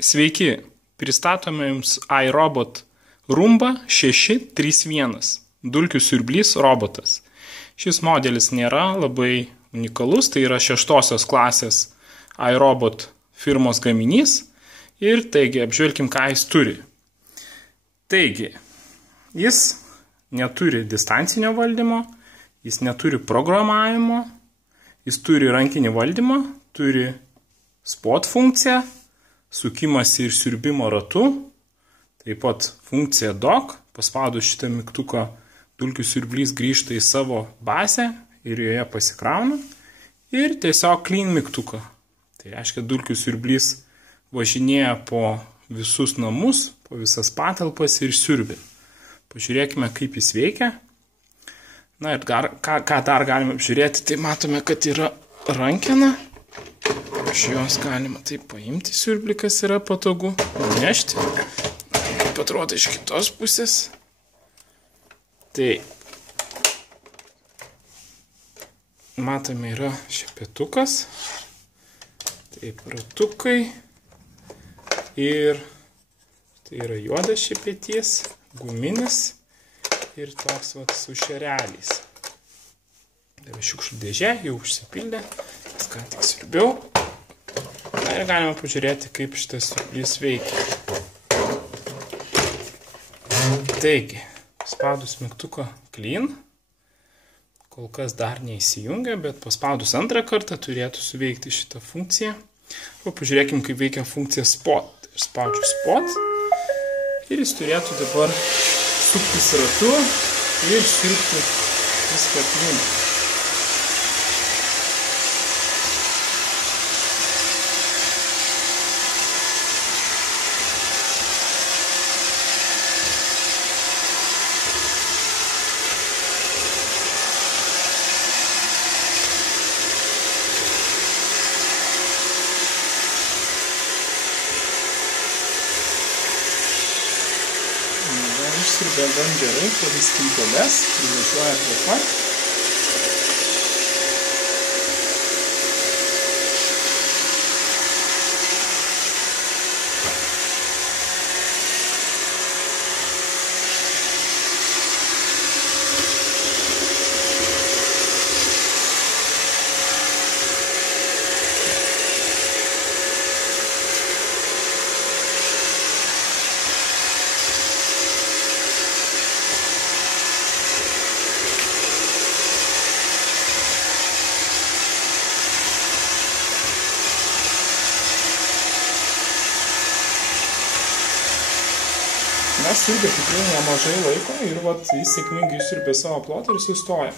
Sveiki, pristatome Jums iRobot Roomba 631 dulkių siurblys robotas. Šis modelis nėra labai unikalus, tai yra 6 klasės iRobot firmos gaminys ir taigi apžvelkim, ką jis turi. Taigi, jis neturi distancinio valdymo, jis neturi programavimo, jis turi rankinį valdymą, turi spot funkciją, sukimas ir siurbimo ratu, taip pat funkcija dock, paspaudus šitą mygtuką dulkių siurblys grįžta į savo bazę ir joje pasikrauna, ir tiesiog clean mygtuką. Tai reiškia, dulkių siurblys važinėja po visus namus, po visas patalpas ir siurbia. Pažiūrėkime, kaip jis veikia. Na ir ką dar galime apžiūrėti, tai matome, kad yra rankena. Iš jos galima taip paimti siurblį, kas yra patogu, nešti. Kaip atrodo iš kitos pusės. Tai matome, yra šepetukas. Taip, ratukai. Ir tai yra juodas šepetys, guminis ir toks vat su šereliais. Tai šiukšlių dėžė jau užsipildė, viską tik siurbiau. Na ir galime pažiūrėti, kaip šitas siurblys veikia. Taigi, paspaudus mygtuką clean, kol kas dar neįsijungia, bet paspaudus antrą kartą turėtų suveikti šitą funkciją. O pažiūrėkim, kaip veikia funkcija spot. Ir spaudžiu spot ir jis turėtų dabar suktis ratu ir siurbti viską clean. Išsiurbė gan gerai, kelis skilteles, privažiuoja prie pat. Mes siurbė tikrai nemažai laiko ir jis sėkmingai išsiurbė savo plotą ir sustoja.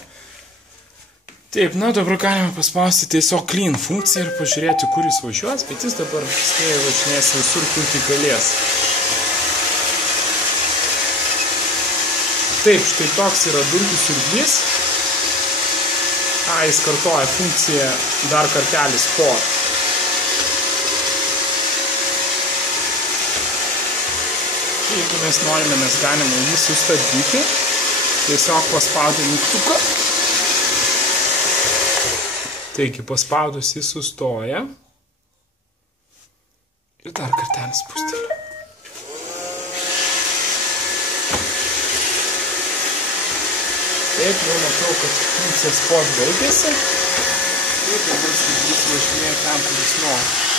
Taip, na dabar galime paspausti tiesiog clean funkciją ir pažiūrėti, kur jis važiuos, bet jis dabar spėja važinės visur, kur tik galės. Taip, štai toks yra dulkių siurblys. Jis kartoja funkciją dar kartelį spot. Jeigu mes norime, mes galime jį sustabdyti, tiesiog paspaudę mygtuką. Taigi, paspaudus jis sustoja ir dar kartelį spusteliu. Taip, jau matau, kad funkcija spot baigėsi ir dabar siurblys važinėja ten, kur jis nori.